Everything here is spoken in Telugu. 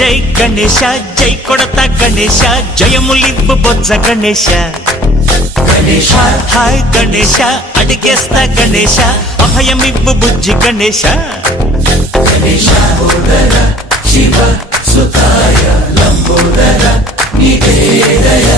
జై గణేశ జై కొడత గణేశ జయములివ్వు బొజ్జ గణేశ గణేశ హాయ్ గణేశ అడిగేస్తా గణేశ అభయమివ్వు బుజ్జి గణేశ గణేశ శివ సుతాయ లంబోదర నివేదయ